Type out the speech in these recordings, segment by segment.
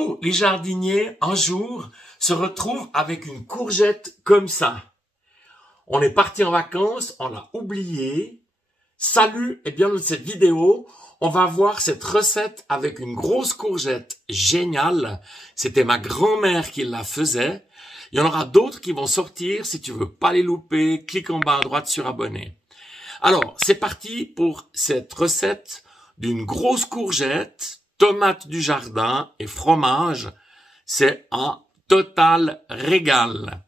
Tous les jardiniers, un jour, se retrouvent avec une courgette comme ça. On est parti en vacances, on l'a oublié. Salut et bienvenue dans cette vidéo. On va voir cette recette avec une grosse courgette géniale. C'était ma grand-mère qui la faisait. Il y en aura d'autres qui vont sortir. Si tu veux pas les louper, clique en bas à droite sur abonner. Alors, c'est parti pour cette recette d'une grosse courgette, tomates du jardin et fromage. C'est un total régal.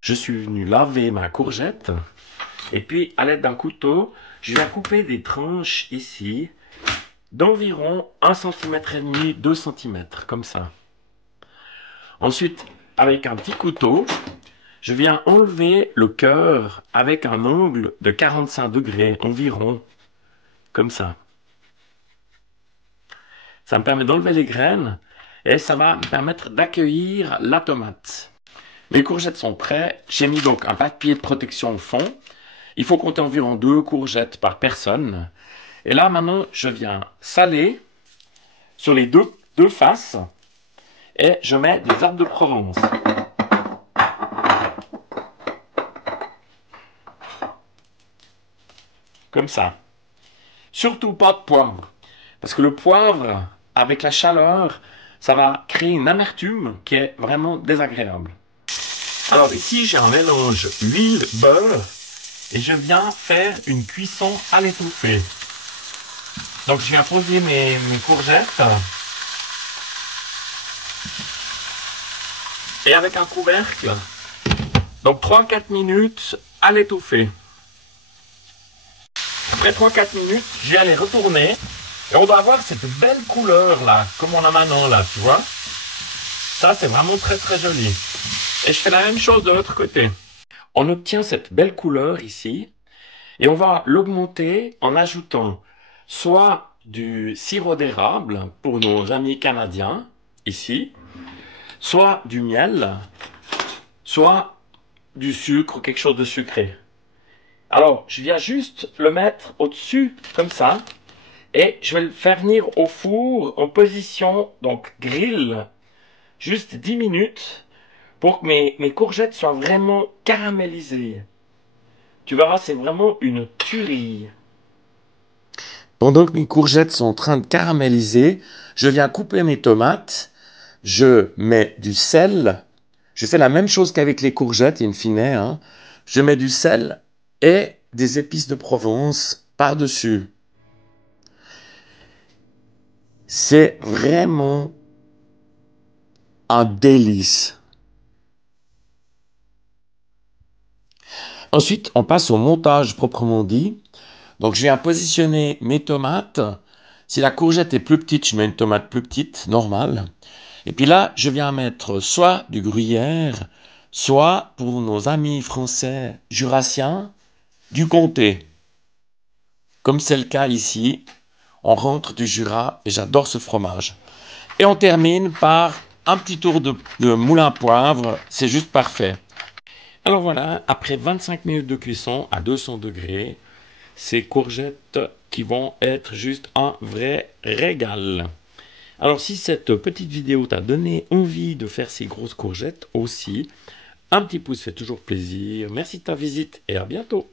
Je suis venu laver ma courgette et puis à l'aide d'un couteau, je vais couper des tranches ici d'environ 1,5 cm, 2 cm, comme ça. Ensuite, avec un petit couteau, je viens enlever le cœur avec un angle de 45 degrés environ, comme ça. Ça me permet d'enlever les graines et ça va me permettre d'accueillir la tomate. Mes courgettes sont prêtes. J'ai mis donc un papier de protection au fond. Il faut compter environ 2 courgettes par personne. Et là, maintenant, je viens saler sur les deux faces et je mets des herbes de Provence. Comme ça. Surtout pas de poivre. Parce que le poivre, avec la chaleur, ça va créer une amertume qui est vraiment désagréable. Alors ici, j'ai un mélange huile-beurre et je viens faire une cuisson à l'étouffée. Donc je viens poser mes courgettes et avec un couvercle. Donc 3-4 minutes à l'étouffer. Après 3-4 minutes, je viens les retourner et on doit avoir cette belle couleur là, comme on a maintenant là, tu vois. Ça, c'est vraiment très très joli. Et je fais la même chose de l'autre côté. On obtient cette belle couleur ici et on va l'augmenter en ajoutant soit du sirop d'érable pour nos amis canadiens ici, soit du miel, soit du sucre, quelque chose de sucré. Alors, je viens juste le mettre au-dessus comme ça et je vais le faire venir au four en position donc grill juste 10 minutes. Pour que mes courgettes soient vraiment caramélisées. Tu verras, c'est vraiment une tuerie. Pendant que mes courgettes sont en train de caraméliser, je viens couper mes tomates. Je mets du sel. Je fais la même chose qu'avec les courgettes, in fine. Hein. Je mets du sel et des épices de Provence par-dessus. C'est vraiment un délice. Ensuite, on passe au montage proprement dit. Donc, je viens positionner mes tomates. Si la courgette est plus petite, je mets une tomate plus petite, normale. Et puis là, je viens mettre soit du gruyère, soit, pour nos amis français jurassiens, du comté. Comme c'est le cas ici, on rentre du Jura et j'adore ce fromage. Et on termine par un petit tour de moulin à poivre, c'est juste parfait. Alors voilà, après 25 minutes de cuisson à 200 degrés, ces courgettes qui vont être juste un vrai régal. Alors si cette petite vidéo t'a donné envie de faire ces grosses courgettes aussi, un petit pouce fait toujours plaisir. Merci de ta visite et à bientôt.